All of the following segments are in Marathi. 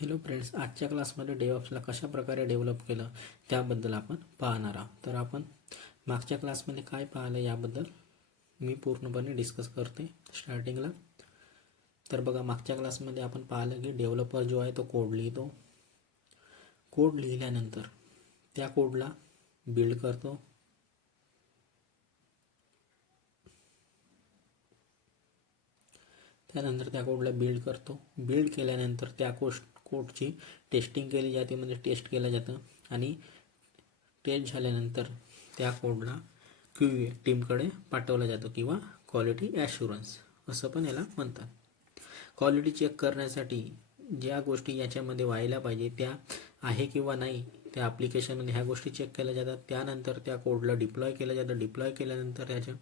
हॅलो फ्रेंड्स, आजच्या क्लासमध्ये डेव्हऑप्सला कशा प्रकारे डेव्हलप केलं त्याबद्दल आपण पाहणार आहोत. तर आपण मागच्या क्लासमध्ये काय पाहिलं याबद्दल मी पूर्णपणे डिस्कस करते स्टार्टिंगला. तर बघा, मागच्या क्लासमध्ये आपण पाहिलं की डेव्हलपर जो आहे तो कोड लिहितो. कोड लिहिल्यानंतर त्या कोडला बिल्ड करतो. त्यानंतर त्या कोडला बिल्ड केल्यानंतर त्या कोडची टेस्टिंग केली जाते, म्हणजे टेस्ट केलं जातं. आणि टेस्ट झाल्यानंतर त्या कोडला QA टीमकडे पाठवला जातो किंवा क्वालिटी ॲश्युरन्स असं पण याला म्हणतात. क्वालिटी चेक करण्यासाठी ज्या गोष्टी याच्यामध्ये व्हायला पाहिजे त्या आहे किंवा नाही त्या ॲप्लिकेशनमध्ये ह्या गोष्टी चेक केल्या जातात. त्यानंतर त्या कोडला डिप्लॉय केलं जातं. डिप्लॉय केल्यानंतर त्याचं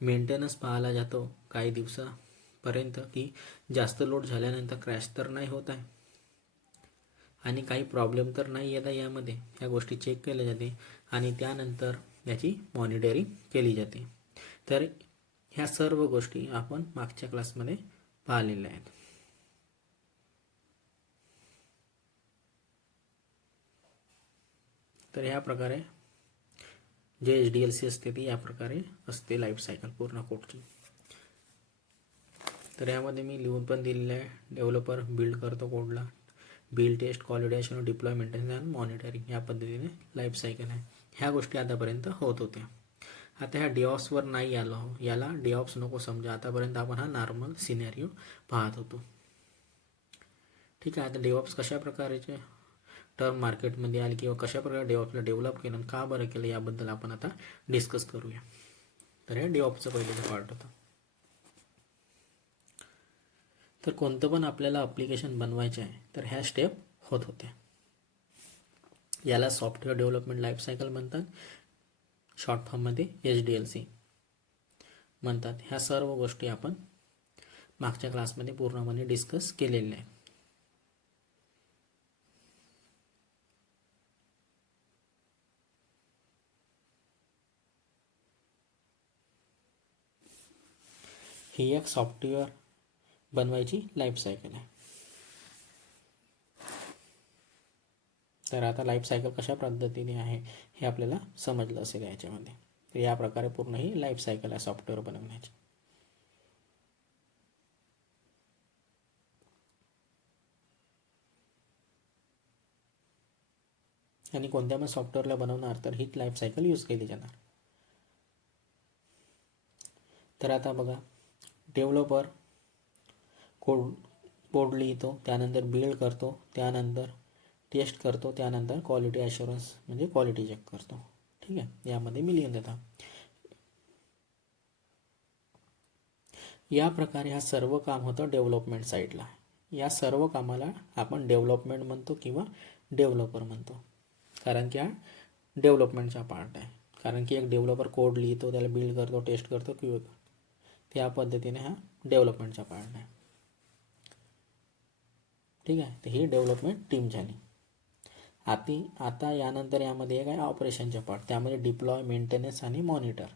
मेंटेनन्स पाहिला जातो काही दिवसापर्यंत, की जास्त लोड झाल्यानंतर क्रॅश तर नाही होत आहे आणि काही प्रॉब्लेम तर नाही येत आहे यामध्ये. ह्या गोष्टी चेक केल्या जाते आणि त्यानंतर याची मॉनिटरिंग केली जाते. तर ह्या सर्व गोष्टी आपण मागच्या क्लासमध्ये पाहिलेल्या आहेत. तर ह्या प्रकारे जे HDLC असते ती या प्रकारे असते लाईफ सायकल पूर्ण कोडची. तर यामध्ये मी लिहून पण दिलेलं आहे. डेव्हलपर बिल्ड करतो कोडला, बिल्ड, टेस्ट, क्वालिडेशन, डिप्लॉय, मेंटेनन्स आणि मॉनिटरिंग या पद्धतीने लाईफ सायकल आहे. ह्या गोष्टी आतापर्यंत होत होत्या. आता ह्या डेऑप्सवर नाही आलो, याला डेऑप्स नको समजा. आतापर्यंत आपण हा नॉर्मल सिनेरिओ पाहत होतो. ठीक आहे. आता डेऑप्स कशा प्रकारचे टर्म मार्केटमध्ये आले किंवा कशा प्रकारे डेऑप्सला डेव्हलप केलं, का बरं केलं याबद्दल आपण आता डिस्कस करूया. तर हे डेऑप्सचं पहिलेचं पार्ट होतं. तर कोणतं पण आपल्याला ॲप्लिकेशन बनवायचं आहे तर ह्या स्टेप होत होत्या. याला सॉफ्टवेअर डेव्हलपमेंट लाईफ सायकल म्हणतात. शॉर्ट फॉर्ममध्ये HDLC म्हणतात. ह्या सर्व गोष्टी आपण मागच्या क्लासमध्ये पूर्णपणे डिस्कस केलेल्या आहेत. ही एक सॉफ्टवेअर बनवायची लाईफ सायकल आहे. तर आता लाईफ सायकल कशा पद्धतीने आहे हे आपल्याला समजलं असेल याच्यामध्ये. तर या प्रकारे पूर्ण ही लाईफ सायकल आहे सॉफ्टवेअर बनवण्याची. आणि कोणत्या पण सॉफ्टवेअरला बनवणार तर हीच लाईफ सायकल यूज केली जाणार. तर आता बघा, डेव्हलपर कोड लिहितो, त्यानंतर बिल्ड करतो, त्यानंतर टेस्ट करतो, त्यानंतर क्वालिटी ॲश्युरन्स म्हणजे क्वालिटी चेक करतो. ठीक आहे. यामध्ये मी लिहून देतो. या प्रकारे हा सर्व काम होतं डेव्हलपमेंट साईडला. या सर्व कामाला आपण डेव्हलपमेंट म्हणतो किंवा डेव्हलपर म्हणतो, कारण की हा डेव्हलपमेंटचा पार्ट आहे. कारण की एक डेव्हलपर कोड लिहितो, त्याला बिल्ड करतो, टेस्ट करतो किंवा त्या पद्धतीने हा डेव्हलपमेंटचा पार्ट आहे. ठीक आहे. तर ही डेव्हलपमेंट टीम झाली. आता यानंतर यामध्ये एक आहे ऑपरेशनचा पार्ट, त्यामध्ये डिप्लॉय, मेंटेनन्स आणि मॉनिटर.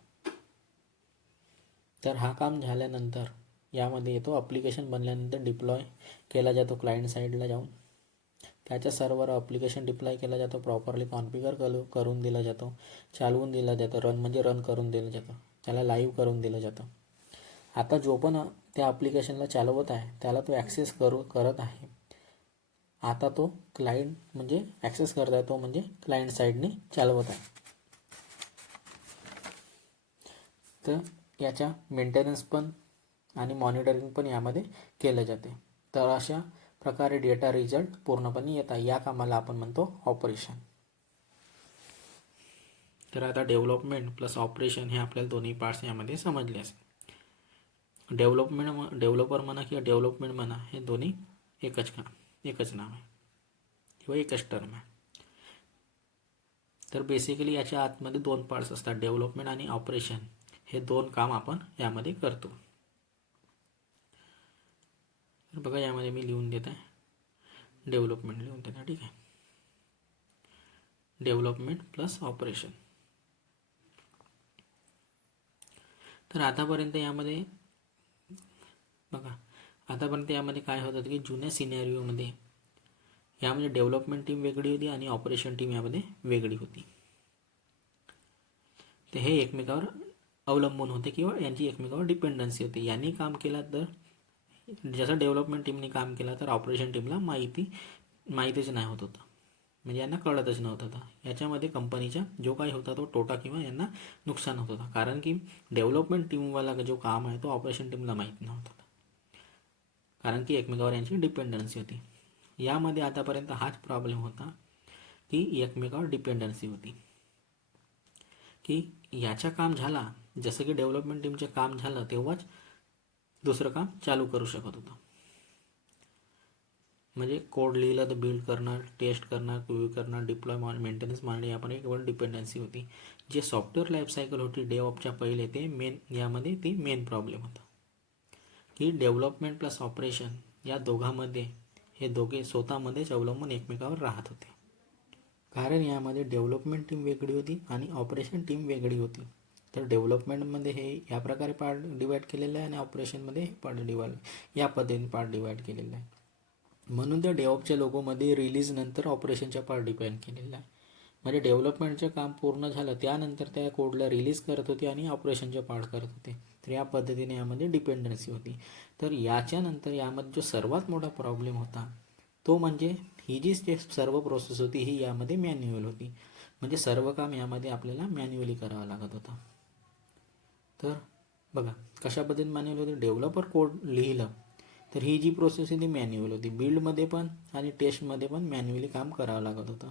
तर हा काम झाल्यानंतर यामध्ये येतो ॲप्लिकेशन बनल्यानंतर डिप्लॉय केला जातो क्लायंट साईडला जाऊन. त्याच्या सर्व्हर ॲप्लिकेशन डिप्लॉय केला जातो, प्रॉपरली कॉन्फिगर करून दिला जातो, चालवून दिला जातो. रन करून दिलं जातं, त्याला लाईव्ह करून दिलं जातं. आता जो पण त्या ॲप्लिकेशनला चालवत आहे त्याला तो ॲक्सेस करत आहे. आता तो क्लायंट म्हणजे ॲक्सेस करत आहे, तो म्हणजे क्लायंट साईडने चालवत आहे. तर याच्या मेंटेनन्स पण आणि मॉनिटरिंग पण यामध्ये केलं जाते. तर अशा प्रकारे डेटा रिझल्ट पूर्णपणे येत आहे. या कामाला आपण म्हणतो ऑपरेशन. तर आता डेव्हलपमेंट प्लस ऑपरेशन हे आपल्याला दोन्ही पार्ट्स यामध्ये समजले असेल. डेव्हलपर म्हणा किंवा डेव्हलपमेंट म्हणा, हे दोन्ही एकच नाव आहे किंवा एकच टर्म आहे. तर बेसिकली याच्या आतमध्ये दोन पार्ट्स असतात, डेव्हलपमेंट आणि ऑपरेशन. हे दोन काम आपण यामध्ये करतो. तर बघा, यामध्ये मी लिहून देत आहे डेव्हलपमेंट लिहून देत आहे. ठीक आहे. Development plus operation. तर आतापर्यंत यामध्ये काय होतं की जुन्या सिनेरिओमध्ये यामध्ये डेव्हलपमेंट टीम वेगळी होती आणि ऑपरेशन टीम यामध्ये वेगळी होती. तर हे एकमेकावर अवलंबून होते किंवा यांची एकमेकावर डिपेंडन्सी होती. यांनी काम केलं तर जसं डेव्हलपमेंट टीमने काम केलं तर ऑपरेशन टीमला माहितीच नाही होत होतं, म्हणजे यांना कळतच नव्हतं होतं. याच्यामध्ये कंपनीचा जो काही होता तो तोटा किंवा यांना नुकसान होत होता, कारण की डेव्हलपमेंट टीमवाला जो काम आहे तो ऑपरेशन टीमला माहीत नव्हता, कारण की एकमेकावर यांची डिपेंडन्सी होती. यामध्ये आतापर्यंत हाच प्रॉब्लेम होता की एकमेकावर डिपेंडन्सी होती, की याचं काम झाला, जसं की डेव्हलपमेंट टीमचं काम झालं तेव्हाच दुसरं काम चालू करू शकत होतं. म्हणजे कोड लिहिलं तर बिल्ड करणार, टेस्ट करणार, क्यू करणार, डिप्लॉय मेंटेनन्स मारणे, यापण एक डिपेंडन्सी होती. जे सॉफ्टवेअर लाईफसायकल होती डेव्हऑपच्या पहिले ते यामध्ये ती मेन प्रॉब्लेम होता की डेव्हलपमेंट प्लस ऑपरेशन या दोघांमध्ये हे दोघे स्वतःमध्येच अवलंबून एकमेकावर राहत होते. कारण यामध्ये डेव्हलपमेंट टीम वेगळी होती आणि ऑपरेशन टीम वेगळी होती. तर डेव्हलपमेंटमध्ये हे या प्रकारे पार्ट डिवाईड केलेलं आहे आणि ऑपरेशनमध्ये हे पार्ट या पद्धतीने पार्ट डिवाईड केलेलं आहे. म्हणून त्या डेव्हऑपच्या लोगोमध्ये रिलीज नंतर ऑपरेशनच्या पार्ट डिपेंड केलेला आहे. म्हणजे डेव्हलपमेंटचं काम पूर्ण झालं त्यानंतर त्या कोडला रिलीज करत होते आणि ऑपरेशनचे पार्ट करत होते. तर या पद्धतीने यामध्ये डिपेंडन्सी होती. तर याच्यानंतर यामध्ये जो सर्वात मोठा प्रॉब्लेम होता तो म्हणजे ही जी सर्व प्रोसेस होती ही यामध्ये मॅन्युअल होती. म्हणजे सर्व काम यामध्ये आपल्याला मॅन्युअली करावं लागत होतं. तर बघा कशा पद्धतीने मॅन्युअल होती. डेव्हलपर कोड लिहिलं तर ही जी प्रोसेस आहे ती मॅन्युअल होती. बिल्डमध्ये पण आणि टेस्टमध्ये पण मॅन्युअली काम करावं लागत होतं.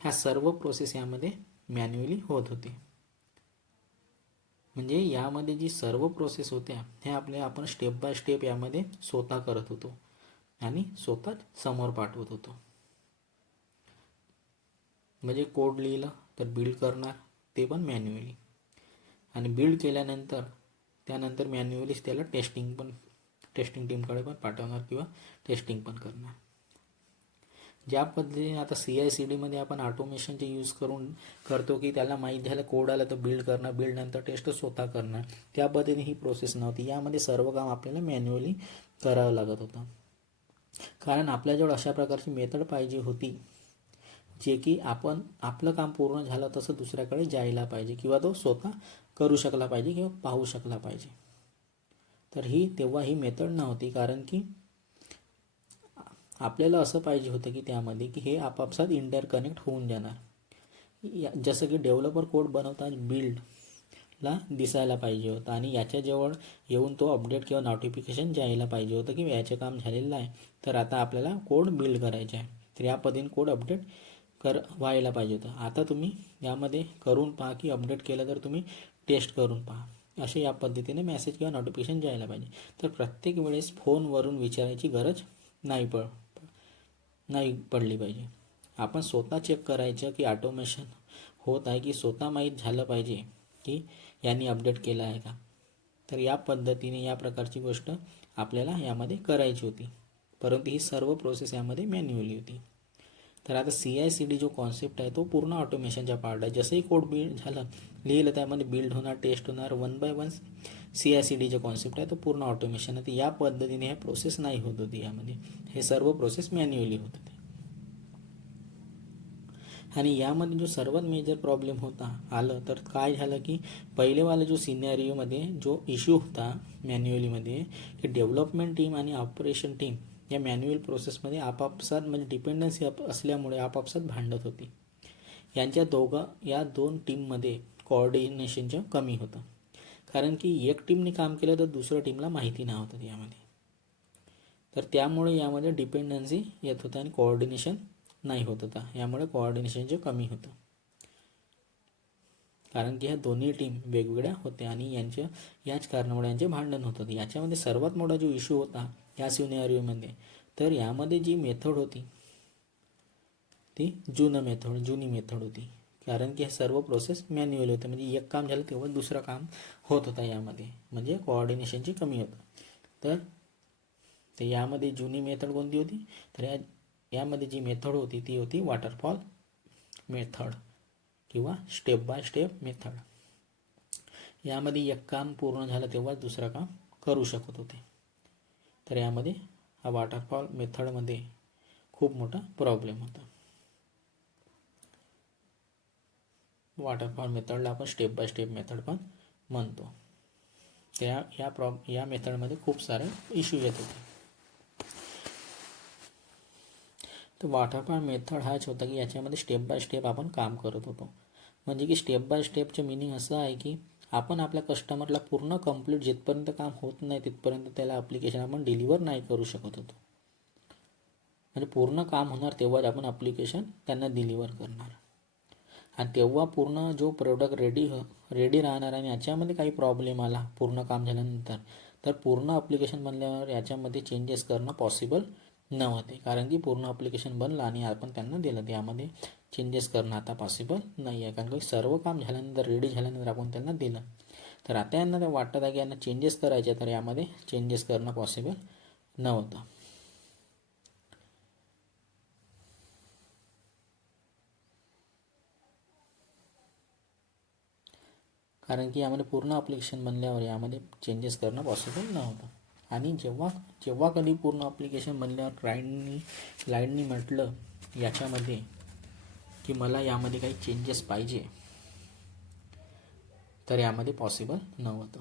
ह्या सर्व प्रोसेस यामध्ये मॅन्युअली होत होती. म्हणजे यामध्ये जी सर्व प्रोसेस होत्या ह्या आपण स्टेप बाय स्टेप यामध्ये स्वतः करत होतो आणि स्वतःच समोर पाठवत होतो. म्हणजे कोड लिहिलं तर बिल्ड करणार ते पण मॅन्युअली, आणि बिल्ड केल्यानंतर त्यानंतर मॅन्युअलीच त्याला टेस्टिंग टीमकडे पण पाठवणार किंवा टेस्टिंग पण करणार. ज्या पद्धतीने आता CI/CD आपण ऑटोमेशनचे यूज करतो की त्याला माहीत झालं कोड आला तर बिल्ड करणार, बिल्ड नंतर टेस्ट स्वतः करणार, त्या पद्धतीने ही प्रोसेस नव्हती. यामध्ये सर्व काम आपल्याला मॅन्युअली करावं लागत होतं. कारण आपल्याजवळ अशा प्रकारची मेथड पाहिजे होती जे की आपण आपलं काम पूर्ण झालं तसं दुसऱ्याकडे जायला पाहिजे किंवा तो स्वतः करू शकला पाहिजे किंवा पाहू शकला पाहिजे. तर तेव्हा ही मेथड नव्हती, कारण की आपल्याला असं पाहिजे होतं की त्यामध्ये की हे आपापसात इंटरकनेक्ट होऊन जाणार. जसं की डेव्हलपर कोड बनवताना बिल्डला दिसायला पाहिजे होतं आणि याच्याजवळ येऊन तो अपडेट किंवा नोटिफिकेशन जायला पाहिजे होतं की याचे काम झालेलं आहे, तर आता आपल्याला कोड बिल्ड करायचे आहे. तर या पद्धतीने कोड अपडेट व्हायला पाहिजे होतं. आता तुम्ही यामध्ये करून पहा की अपडेट केलं तर तुम्ही टेस्ट करून पहा, असे या पद्धतीने मेसेज किंवा नोटिफिकेशन जायला पाहिजे. तर प्रत्येक वेळेस फोनवरून विचारायची गरज नाही पडली पाहिजे. आपण स्वतः चेक करायचं की ऑटोमेशन होत आहे की स्वतः माहीत झालं पाहिजे की यांनी अपडेट केलं आहे का. तर या पद्धतीने या प्रकारची गोष्ट आपल्याला यामध्ये करायची होती, परंतु ही सर्व प्रोसेस यामध्ये मॅन्युअली होती. तर आता CI/CD जो कॉन्सेप्ट आहे तो पूर्ण ऑटोमेशनचा पार्ट आहे. जसंही कोड बिल्ड झालं लिहिलं त्यामध्ये बिल्ड होणार, टेस्ट होणार, 1 बाय 1 CI/CD जो कॉन्सेप्ट आहे तो पूर्ण ऑटोमेशन आहे. या पद्धतीने हे प्रोसेस नाही होत होती. यामध्ये हे सर्व प्रोसेस मॅन्युअली होत होते. आणि यामध्ये जो सर्वात मेजर प्रॉब्लेम आलं तर काय झालं की पहिलेवाला जो सिनेरिओमध्ये जो इश्यू होता मॅन्युअलीमध्ये की डेव्हलपमेंट टीम आणि ऑपरेशन टीम या मॅन्युअल प्रोसेसमध्ये आपापसात म्हणजे डिपेंडन्सी असल्यामुळे आपापसात भांडत होती. या दोन टीममध्ये कोऑर्डिनेशनचं कमी होतं, कारण की एक टीमने काम केलं तर दुसऱ्या टीमला माहिती नव्हतं यामध्ये. तर त्यामुळे यामध्ये डिपेंडन्सी येत होतं आणि कोऑर्डिनेशन नाही होत होता. यामुळे कोऑर्डिनेशनचं कमी होतं, कारण की ह्या दोन्ही टीम वेगवेगळ्या होत्या आणि याच कारणामुळे यांचे भांडण होत होते. याच्यामध्ये सर्वात मोठा जो इश्यू होता या सिनेरिओमध्ये, तर यामध्ये जी मेथड होती ती जुनी मेथड होती, कारण की हे सर्व प्रोसेस मॅन्युअल होते. म्हणजे एक काम झालं तेव्हा दुसरं काम होत होतं यामध्ये, म्हणजे कोऑर्डिनेशनची कमी होतं. तर यामध्ये जुनी मेथड कोणती होती, तर यामध्ये जी मेथड होती ती होती वॉटरफॉल मेथड किंवा स्टेप बाय स्टेप मेथड. यामध्ये एक काम पूर्ण झालं तेव्हा दुसरं काम करू शकत होते. तर यामध्ये हा वॉटरफॉल मेथडमध्ये खूप मोठा प्रॉब्लेम होता. वॉटरफॉल मेथडला आपण स्टेप बाय स्टेप मेथड पण म्हणतो. या मेथडमध्ये खूप सारे इश्यू येत होते. तर वॉटरफॉल मेथड हाच होता की याच्यामध्ये स्टेप बाय स्टेप आपण काम करत होतो. म्हणजे की स्टेप बाय स्टेपचं मिनिंग असं आहे की आपण आपल्या कस्टमरला पूर्ण कंप्लीट जिथपर्यंत काम होत नाही तिथपर्यंत त्याला ॲप्लिकेशन आपण डिलिव्हर नाही करू शकत होतो. म्हणजे पूर्ण काम होणार तेव्हाच आपण ॲप्लिकेशन त्यांना डिलिव्हर करणार. आणि तेव्हा पूर्ण जो प्रोडक्ट रेडी राहणार आणि याच्यामध्ये काही प्रॉब्लेम आला पूर्ण काम झाल्यानंतर तर पूर्ण ॲप्लिकेशन बनल्यावर याच्यामध्ये चेंजेस करणं पॉसिबल नव्हते. कारण की पूर्ण ॲप्लिकेशन बनलं आणि आपण त्यांना दिलं यामध्ये चेंजेस करणं आता पॉसिबल नाही आहे. कारण की सर्व काम झाल्यानंतर रेडी झाल्यानंतर आपण त्यांना दिलं तर आता यांना ते वाटत आहे की यांना चेंजेस करायचे तर यामध्ये चेंजेस करणं पॉसिबल नव्हतं. कारण की यामध्ये पूर्ण ॲप्लिकेशन बनल्यावर यामध्ये चेंजेस करणं पॉसिबल नव्हतं. आणि जेव्हा कधी पूर्ण ॲप्लिकेशन बनल्यावर क्लायंटनी म्हटलं याच्यामध्ये की मला यामध्ये काही चेंजेस पाहिजे तर यामध्ये पॉसिबल नव्हतं.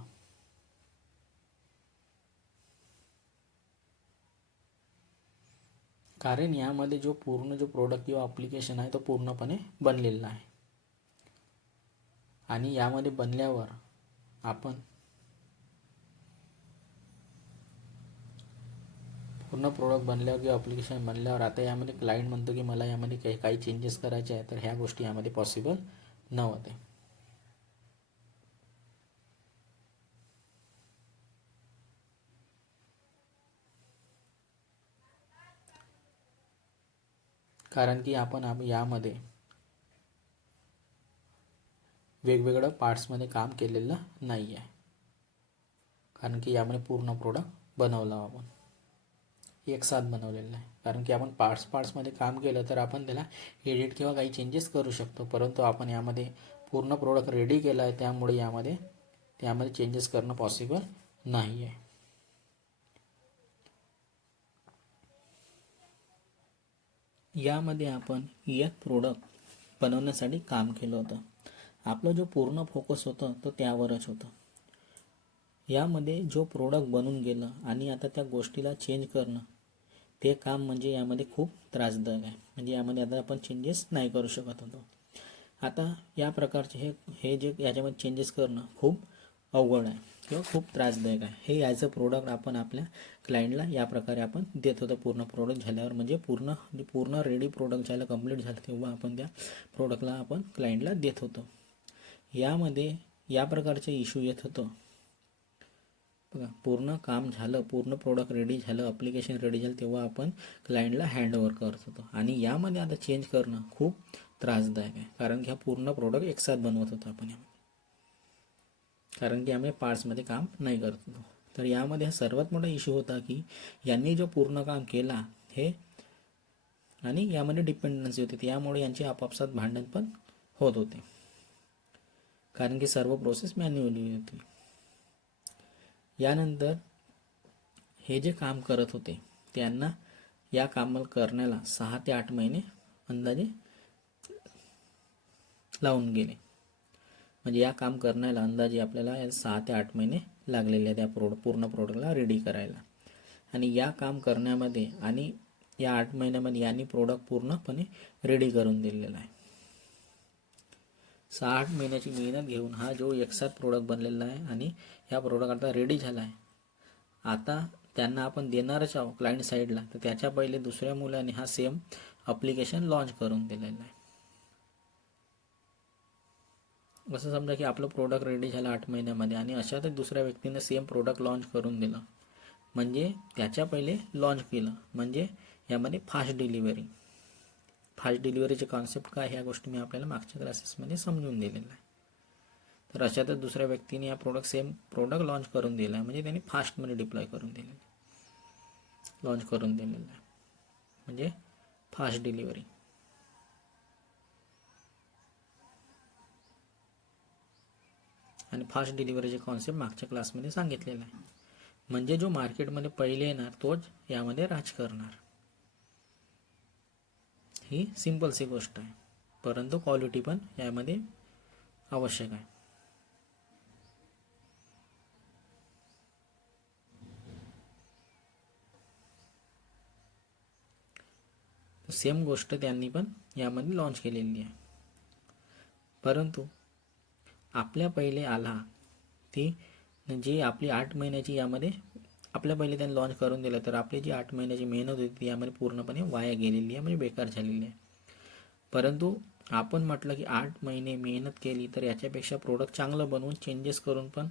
कारण यामध्ये जो प्रोडक्ट किंवा ॲप्लिकेशन आहे तो पूर्णपणे बनलेला आहे. आणि यामध्ये बनल्यावर आपण पूर्ण प्रोडक्ट बनल्यावर किंवा ॲप्लिकेशन बनल्यावर आता यामध्ये क्लायंट म्हणतो की मला यामध्ये काही चेंजेस करायचे आहे तर ह्या गोष्टी यामध्ये पॉसिबल नव्हते. कारण की आपण यामध्ये वेगवेगळ्या पार्ट्समध्ये काम केलेलं नाही आहे. कारण की यामध्ये पूर्ण प्रोडक्ट बनवला आपण एक साथ बनवलेलं आहे. कारण की आपण पार्ट्समध्ये काम केलं तर आपण त्याला एडिट किंवा काही चेंजेस करू शकतो. परंतु आपण यामध्ये पूर्ण प्रोडक्ट रेडी केला आहे त्यामुळे त्यामध्ये चेंजेस करणं पॉसिबल नाही आहे. यामध्ये आपण एक प्रोडक्ट बनवण्यासाठी काम केलं होतं. आपला जो पूर्ण फोकस होता तो त्यावरच होता. यामध्ये जो प्रोडक्ट बनून गेलं आणि आता त्या गोष्टीला चेंज करणं ते काम म्हणजे यामध्ये खूप त्रासदायक आहे. म्हणजे यामध्ये आता आपण चेंजेस नाही करू शकत होतो. आता या प्रकारचे हे जे याच्यामध्ये चेंजेस करणं खूप अवघड आहे किंवा खूप त्रासदायक आहे. हे याचं प्रोडक्ट आपण आपल्या क्लायंटला या प्रकारे आपण देत होतो. पूर्ण प्रोडक्ट झाल्यावर म्हणजे पूर्ण रेडी प्रोडक्ट झालं कंप्लीट झालं तेव्हा आपण त्या प्रोडक्टला आपण क्लायंटला देत होतो. यामध्ये या प्रकारचे इश्यू येत होतं. बघा पूर्ण काम झालं पूर्ण प्रोडक्ट रेडी झालं ॲप्लिकेशन रेडी झालं तेव्हा आपण क्लायंटला हँडओव्हर करत होतो. आणि यामध्ये आता चेंज करणं खूप त्रासदायक आहे. कारण की हा पूर्ण प्रोडक्ट एकसाथ बनवत होतो आपण यामध्ये. कारण की आम्ही पार्ट्समध्ये काम नाही करत होतो. तर यामध्ये हा सर्वात मोठा इश्यू होता की यांनी जो पूर्ण काम केला हे आणि यामध्ये डिपेंडन्सी होती यामुळे यांची आपापसात भांडण पण होत होते. कारण की सर्व प्रोसेस मॅन्युअली होती. यानंतर हे जे काम करत होते त्यांना या कामाला करण्याला 6 ते 8 महिने अंदाजे लावून गेले. म्हणजे या काम करण्याला अंदाजे आपल्याला 6 ते 8 महिने लागलेले त्या पूर्ण प्रोडक्टला रेडी करायला. आणि या काम करण्यामध्ये आणि या 8 महिन्यामध्ये यांनी प्रोडक्ट पूर्णपणे रेडी करून दिलेला आहे. 6-8 महिन्याची मेहनत घेऊन हा जो एकसाथ प्रोडक्ट बनलेला आहे आणि ह्या प्रोडक्ट आता रेडी झाला आहे. आता त्यांना आपण देणारच आहोत क्लायंट साईडला तर त्याच्या पहिले दुसऱ्या मुलाने हा सेम ॲप्लिकेशन लॉन्च करून दिलेला आहे. असं समजा की आपलं प्रोडक्ट रेडी झालं 8 महिन्यामध्ये आणि अशातच दुसऱ्या व्यक्तीने सेम प्रोडक्ट लॉन्च करून दिलं. म्हणजे त्याच्या पहिले लॉन्च केलं. म्हणजे यामध्ये फास्ट डिलिव्हरीचे कॉन्सेप्ट काय ह्या गोष्टी मी आपल्याला मागच्या क्लासेसमध्ये समजून दिलेलं आहे. तर अशातच दुसऱ्या व्यक्तीने या सेम प्रोडक्ट लॉन्च करून दिला आहे. म्हणजे त्यांनी फास्टमध्ये डिप्लॉय करून दिलेलं आहे लॉन्च करून दिलेलं आहे. म्हणजे फास्ट डिलिव्हरी. आणि फास्ट डिलिव्हरीचे कॉन्सेप्ट मागच्या क्लासमध्ये सांगितलेलं आहे. म्हणजे जो मार्केटमध्ये पहिले येणार तोच यामध्ये राज करणार. ही सिंपलशी गोष्ट आहे, परंतु क्वालिटी पण यामध्ये आवश्यक आहे. सेम गोष्ट त्यांनी पण यामध्ये लॉन्च केलेली आहे, परंतु आपल्या पहिले आला ती जी आपली 8 महिन्याची यामध्ये आपल्या पहिले त्यांनी लॉन्च करून दिलं, तर आपली जी 8 महिन्याची मेहनत होती ती यामध्ये पूर्णपणे वाया गेलेली आहे, म्हणजे बेकार झालेली आहे. परंतु आपण म्हटलं की 8 महिने मेहनत केली तर याच्यापेक्षा प्रोडक्ट चांगलं बनवून चेंजेस करून पण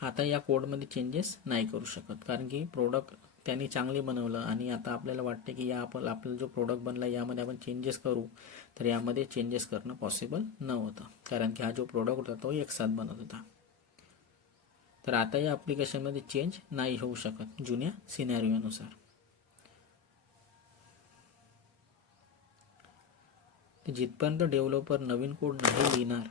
आता या कोडमध्ये चेंजेस नाही करू शकत, कारण की प्रोडक्ट त्यांनी चांगले बनवलं आणि आता आपल्याला वाटते की आपला जो प्रोडक्ट बनला यामध्ये आपण चेंजेस करू, तर यामध्ये चेंजेस करणं पॉसिबल नव्हतं, कारण की हा जो प्रोडक्ट होता तो एक साथ बनत होता. तर आता या ॲप्लिकेशनमध्ये चेंज नाही होऊ शकत जुन्या सिनॅरिओनुसार. तर जिथपर्यंत डेव्हलपर नवीन कोड नाही लिहिणार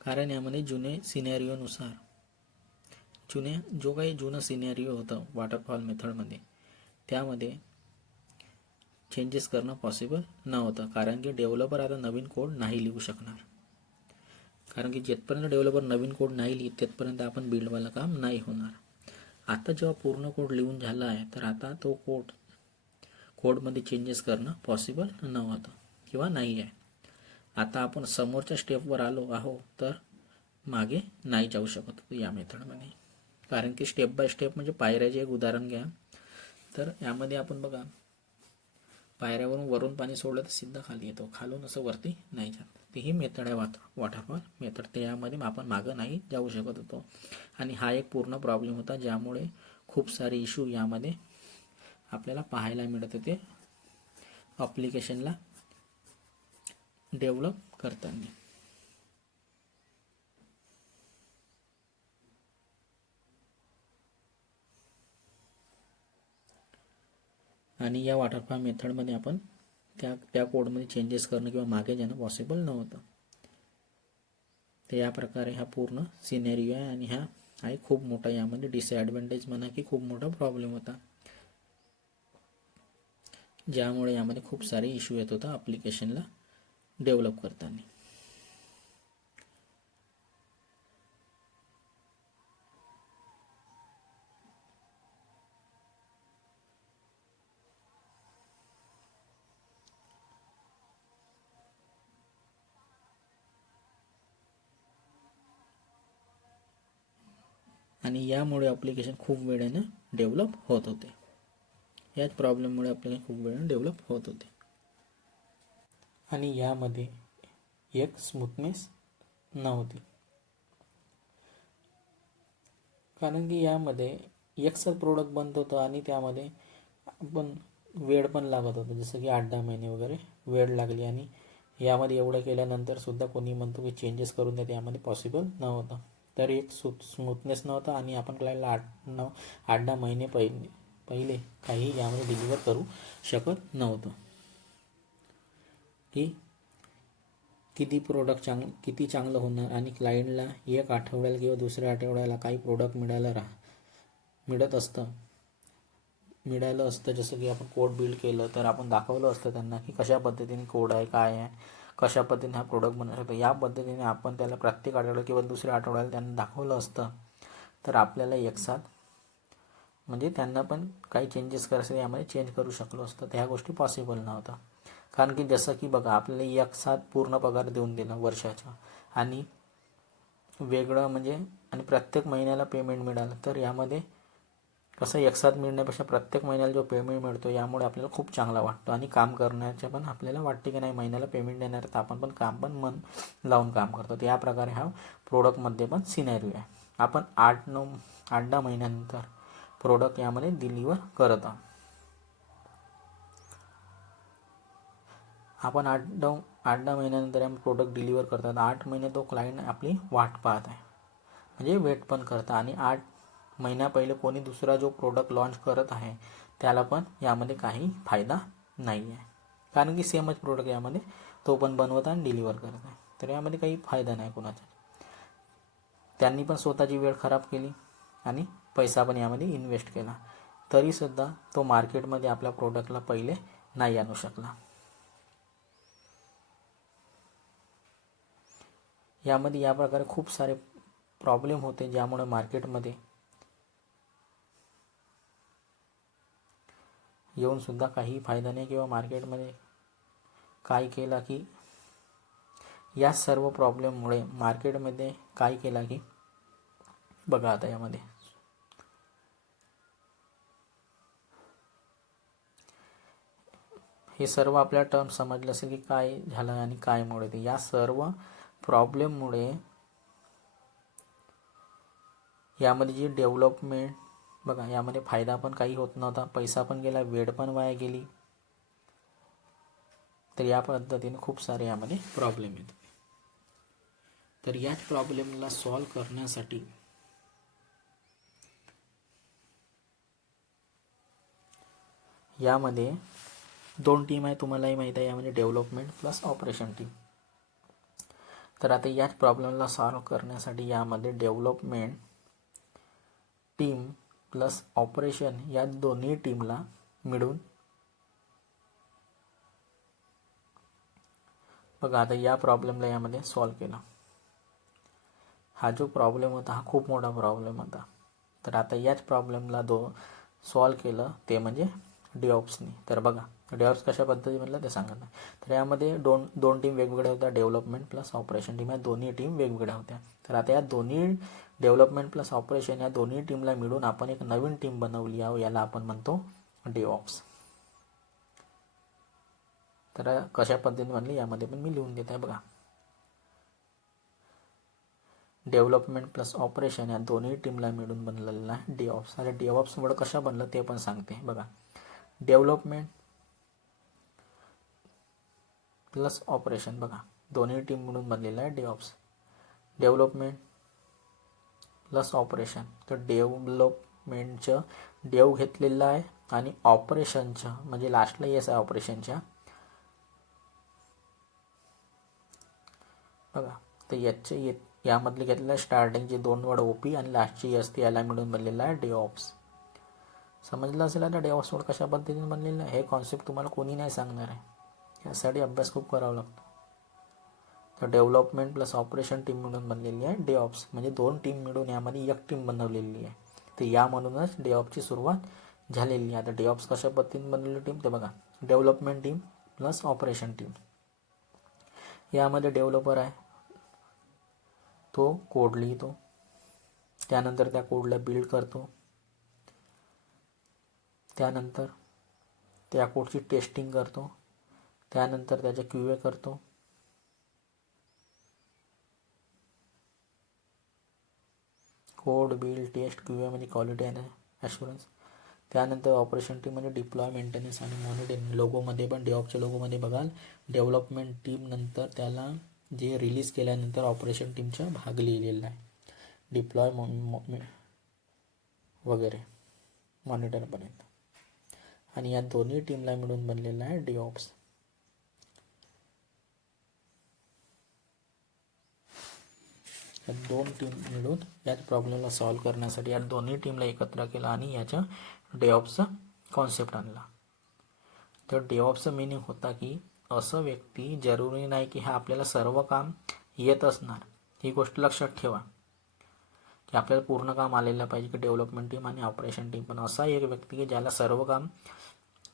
कारण यामध्ये जुने सिनॅरिओनुसार जो काही जुनं सिनॅरिओ होतं वॉटरफॉल मेथडमध्ये त्यामध्ये चेंजेस करणं पॉसिबल नव्हतं, कारण की डेव्हलपर आता नवीन कोड नाही लिहू शकणार. कारण की जिथपर्यंत डेव्हलपर नवीन कोड नाही लिहित तिथपर्यंत आपण बिल्डवाला काम नाही होणार. आता जेव्हा पूर्ण कोड लिहून झाला आहे तर आता तो कोडमध्ये चेंजेस करणं पॉसिबल नव्हतं किंवा नाही आहे. आता आपण समोरच्या स्टेपवर आलो आहो तर मागे नाही जाऊ शकत या मेथडमध्ये, कारण की स्टेप बाय स्टेप म्हणजे पायऱ्याचे एक उदाहरण घ्या, तर यामध्ये आपण बघा पायऱ्यावरून वरून पाणी सोडलं तर सिद्धा खाली येतो, खालून असं वरती नाही जात. ती ही मेथड आहे वॉटरफॉल मेथड. ते यामध्ये आपण मागं नाही जाऊ शकत होतो आणि हा एक पूर्ण प्रॉब्लेम होता, ज्यामुळे खूप सारे इश्यू यामध्ये आपल्याला पाहायला मिळत होते ॲप्लिकेशनला डेव्हलप करताना. आणि या वॉटरफॉल मेथडमध्ये आपण त्या कोडमध्ये चेंजेस करणं किंवा मागे जाणं पॉसिबल नव्हतं. तर या प्रकारे हा पूर्ण सिनेरिओ आहे आणि हा खूप मोठा यामध्ये डिसएडव्हान्टेज म्हणा की खूप मोठा प्रॉब्लेम होता, ज्यामुळे यामध्ये खूप सारे इश्यू येत होता ॲप्लिकेशनला डेव्हलप करताना. आणि यामुळे ॲप्लिकेशन खूप वेळानं डेव्हलप होत होते. याच प्रॉब्लेममुळे ॲप्लिकेशन खूप वेळानं डेव्हलप होत होते. आणि यामध्ये एक स्मूथनेस नव्हती, कारण की यामध्ये एकसाथ प्रोडक्ट बनत होतं आणि त्यामध्ये पण वेळ पण लागत होता, जसं की 8-10 महिने वगैरे वेळ लागली. आणि यामध्ये एवढं केल्यानंतर सुद्धा कोणी म्हणतो की चेंजेस करून देते, यामध्ये पॉसिबल नव्हतं. तर एक स्मूथनेस नव्हता आणि आपण क्लायंटला 8-10 महिने पहिले काही यामध्ये डिलिव्हर करू शकत नव्हतं. की किती चांगलं होणार आणि क्लायंटला एक आठवड्याला किंवा दुसऱ्या आठवड्याला काही प्रोडक्ट मिळालं असतं. जसं की आपण कोड बिल्ड केलं तर आपण दाखवलं असतं त्यांना की कशा पद्धतीने कोड आहे, काय आहे, कशा पद्धतीने हा प्रोडक्ट बनवू शकतो. या पद्धतीने आपण त्याला प्रत्येक आठवड्याला किंवा दुसऱ्या आठवड्याला त्यांना दाखवलं असतं, तर आपल्याला एकसाथ म्हणजे त्यांना पण काही चेंजेस करायचे यामध्ये चेंज करू शकलो असतं. तर ह्या गोष्टी पॉसिबल नव्हतं, कारण की जसं की बघा आपल्याला एकसाथ पूर्ण पगार देऊन दिला वर्षाचा आणि वेगळं म्हणजे आणि प्रत्येक महिन्याला पेमेंट मिळालं, तर यामध्ये कसं एकसाथ मिळण्यापेक्षा प्रत्येक महिन्याला जो पेमेंट मिळतो यामुळे आपल्याला खूप चांगला वाटतो आणि काम करण्याच्या पण आपल्याला वाटते की नाही महिन्याला पेमेंट देणार, तर आपण पण काम पण मन लावून काम करतो. तर या प्रकारे हा प्रोडक्टमध्ये पण सिनॅरिओ आहे. आपण 8-10 महिन्यानंतर प्रोडक्ट यामध्ये डिलिव्हर करत आहोत. आपण 8-10 महिन्यानंतर प्रोडक्ट डिलिव्हर करतात. 8 महिने तो क्लायंट आपली वाट पाहत आहे, म्हणजे वेट पण करता. आणि 8 महिन्या पहिले कोणी दुसरा जो प्रोडक्ट लॉन्च करत आहे त्याला पण यामध्ये काही फायदा नाही आहे, कारण की सेमच प्रोडक्ट यामध्ये तो पण बनवत आणि डिलिव्हर करत आहे. तर यामध्ये काही फायदा नाही कोणाचा. त्यांनी पण स्वतःची वेळ खराब केली आणि पैसा पण यामध्ये इन्व्हेस्ट केला, तरीसुद्धा तो मार्केटमध्ये आपल्या प्रोडक्टला पहिले नाही आणू शकला. यामध्ये या प्रकारे खूप सारे प्रॉब्लेम होते, ज्यामुळे मार्केटमध्ये येऊन सुद्धा काही फायदा नाही, किंवा मार्केटमध्ये काय केला की या सर्व प्रॉब्लेममुळे मार्केटमध्ये काय केला की बघा आता यामध्ये हे सर्व आपल्या टर्म समजलं असेल की काय झालं आणि काय मुळे ते या सर्व प्रॉब्लेममुळे यामध्ये जी डेव्हलपमेंट बघा, यामध्ये फायदा पण काही होत नव्हता, पैसा पण गेला, वेळ पण वाया गेली. तर या पद्धतीने खूप सारे यामध्ये प्रॉब्लेम येतात. तर याच प्रॉब्लेमला सॉल्व करण्यासाठी यामध्ये 2 टीम आहे, तुम्हालाही माहीत आहे, यामध्ये डेव्हलपमेंट प्लस ऑपरेशन टीम. तर आता याच प्रॉब्लेमला सॉल्व करण्यासाठी यामध्ये डेव्हलपमेंट टीम प्लस ऑपरेशन या दोन्ही टीमला मिळून बघा आता या प्रॉब्लेमला यामध्ये सॉल्व केला. हा जो प्रॉब्लेम होता हा खूप मोठा प्रॉब्लेम होता. तर आता याच प्रॉब्लेमला सॉल्व केलं ते म्हणजे डेऑप्सनी. तर बघा डेऑप्स कशा पद्धती म्हटलं ते सांगत नाही. तर यामध्ये दोन टीम वेगवेगळ्या होत्या, डेव्हलपमेंट प्लस ऑपरेशन टीम. या दोन्ही टीम वेगवेगळ्या होत्या. तर आता या दोन्ही डेव्हलपमेंट प्लस ऑपरेशन या दोन्ही टीमला मिळून आपण एक नवीन टीम बनवली आहे, याला आपण म्हणतो डेऑप्स. तर कशा पद्धतीने बनली यामध्ये पण मी लिहून देत आहे बघा. डेव्हलपमेंट प्लस ऑपरेशन या दोन्ही टीमला मिळून बनलेला आहे डेऑप्स. आणि डेऑप्स वर्ड कशा बनलं ते पण सांगते बघा. डेव्हलपमेंट प्लस ऑपरेशन बघा, दोन्ही टीम मिळून बनलेला आहे डेऑप्स. डेव्हलपमेंट प्लस ऑपरेशन, तर डेव्हलपमेंटचं डेव घेतलेलं आहे आणि ऑपरेशनचं म्हणजे लास्टला येस आहे ऑपरेशनच्या बघा. तर यामधले घेतलेलं आहे स्टार्टिंगचे 2 वर्ड ओपी आणि लास्टची एस, याला मिळून बनलेला आहे डेऑप्स. समजलं असेल आता डेऑप्स वर्ड कशा पद्धतीने बनलेलं आहे. हे कॉन्सेप्ट तुम्हाला कोणी नाही सांगणार आहे, यासाठी अभ्यास खूप करावा लागतो. तर डेव्हलपमेंट प्लस ऑपरेशन टीम मिळून बनलेली आहे डेऑप्स, म्हणजे 2 टीम मिळून यामध्ये एक टीम बनवलेली आहे. तर यामधूनच डेऑप्सची सुरुवात झालेली आहे. आता डेऑप्स कशा पद्धतीने बनवलेली टीम ते बघा. Development team plus operation team, यामध्ये डेव्हलपर आहे, तो कोड लिहितो, त्यानंतर त्या कोडला बिल्ड करतो, त्यानंतर त्या कोडची टेस्टिंग करतो, त्यानंतर त्याचे क्यूए करतो, कोड बिल्ड टेस्ट क्यूए म्हणजे क्वालिटी आणि ॲश्युरन्स. त्यानंतर ऑपरेशन टीम म्हणजे डिप्लॉय मेंटेनन्स आणि मॉनिटरिंग. लोगोमध्ये पण डेऑप्सच्या लोगोमध्ये बघाल डेव्हलपमेंट टीम नंतर त्याला जे रिलीज केल्यानंतर ऑपरेशन टीमचा भाग लिहिलेला आहे, डिप्लॉय वगैरे मॉनिटरपर्यंत. आणि या दोन्ही टीमला मिळून बनलेला आहे डेऑप्स. या 2 टीम मिळून याच प्रॉब्लेमला सॉल्व करण्यासाठी या दोन्ही टीमला एकत्र केलं आणि याच्या डेऑप्सचा कॉन्सेप्ट आणला. तर डेऑप्सचं मिनिंग होता की असं व्यक्ती जरुरी नाही की हा आपल्याला सर्व काम येत असणार, ही गोष्ट लक्षात ठेवा की आपल्याला पूर्ण काम आलेलं पाहिजे की डेव्हलपमेंट टीम आणि ऑपरेशन टीम. पण असा एक व्यक्ती की ज्याला सर्व काम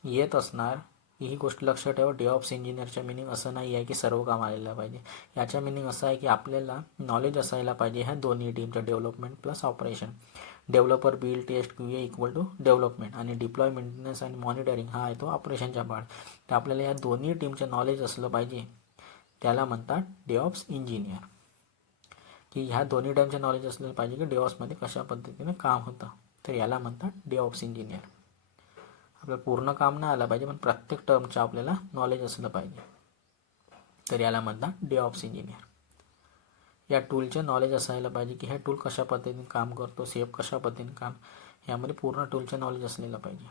येत असणार, ही गोष्ट लक्षात ठेवा. डेऑप्स इंजिनियरच्या मिनिंग असं नाही आहे की सर्व काम आलेलं पाहिजे. याच्या मिनिंग असं आहे की आपल्याला नॉलेज असायला पाहिजे ह्या दोन्ही टीमचं, development plus operation. Developer build test QA equal to development आणि डिप्लॉय मेंटेनन्स आणि मॉनिटरिंग हा आहे तो ऑपरेशनचा पार्ट. तर आपल्याला या दोन्ही टीमचं नॉलेज असलं पाहिजे, त्याला म्हणतात डेऑप्स इंजिनियर. की ह्या दोन्ही टीमचं नॉलेज असलं पाहिजे की डेऑप्समध्ये कशा पद्धतीने काम होतं, तर याला म्हणतात डेऑप्स इंजिनियर. आपल्याला पूर्ण काम नाही आलं पाहिजे, पण प्रत्येक टर्मचं आपल्याला नॉलेज असलं पाहिजे, तर याला म्हणतात डेऑप्स इंजिनियर. या टूलचे नॉलेज असायला पाहिजे की हे टूल कशा पद्धतीने काम करतो, सेफ कशा पद्धतीने काम, यामध्ये पूर्ण टूलचे नॉलेज असलेलं पाहिजे.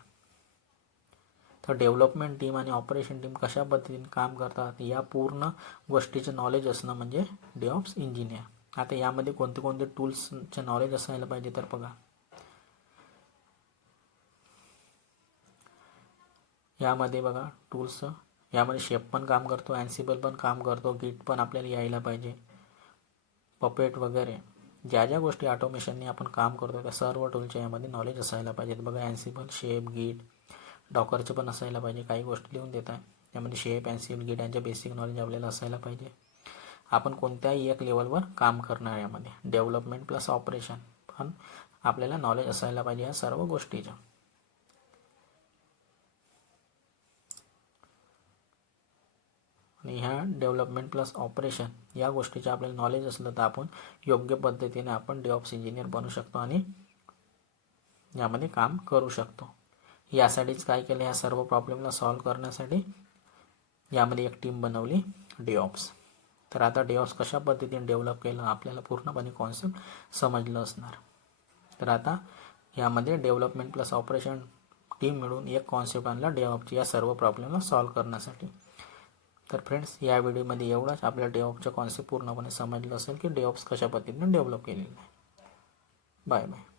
तर डेव्हलपमेंट टीम आणि ऑपरेशन टीम कशा पद्धतीने काम करतात या पूर्ण गोष्टीचं नॉलेज असणं म्हणजे डेऑप्स इंजिनियर. आता यामध्ये कोणते कोणते टूल्सचे नॉलेज असायला पाहिजे तर बघा, यामध्ये बघा टूल्स, यामध्ये शेप पण काम करतो, अँसिबल पण काम करतो, गिट पण आपल्याला यायला पाहिजे, पपेट वगैरे ज्या ज्या गोष्टी ऑटोमेशनने आपण काम करतो त्या सर्व टूलच्या यामध्ये नॉलेज असायला पाहिजेत. बघा अँसिबल, शेप, गिट, डॉकरचे पण असायला पाहिजे. काही गोष्टी लिहून देत आहे त्यामध्ये शेप, अँसिबल, गिट यांचे बेसिक नॉलेज आपल्याला असायला पाहिजे. आपण कोणत्याही एक लेवलवर काम करणार यामध्ये डेव्हलपमेंट प्लस ऑपरेशन पण आपल्याला नॉलेज असायला पाहिजे या सर्व गोष्टीचं. आणि ह्या डेव्हलपमेंट प्लस ऑपरेशन या गोष्टीचं आपल्याला नॉलेज असलं तर आपण योग्य पद्धतीने आपण डेव्हऑप्स इंजिनियर बनू शकतो आणि यामध्ये काम करू शकतो. यासाठीच काय केलं, या सर्व प्रॉब्लेमला सॉल्व्ह करण्यासाठी यामध्ये एक टीम बनवली डेव्हऑप्स. तर आता डेव्हऑप्स कशा पद्धतीने डेव्हलप केलं आपल्याला पूर्णपणे कॉन्सेप्ट समजलं असणार. तर आता यामध्ये डेव्हलपमेंट प्लस ऑपरेशन टीम मिळून एक कॉन्सेप्ट आणला डेव्हऑप्सची या सर्व प्रॉब्लेमला सॉल्व्ह करण्यासाठी. तर फ्रेंड्स या व्हिडिओमध्ये एवढाच. आपल्या डेव्हऑप्सचा कॉन्सेप्ट पूर्णपणे समजलं असेल की डेव्हऑप्स कशा पद्धतीने डेव्हलप केलेलं आहे. Bye bye.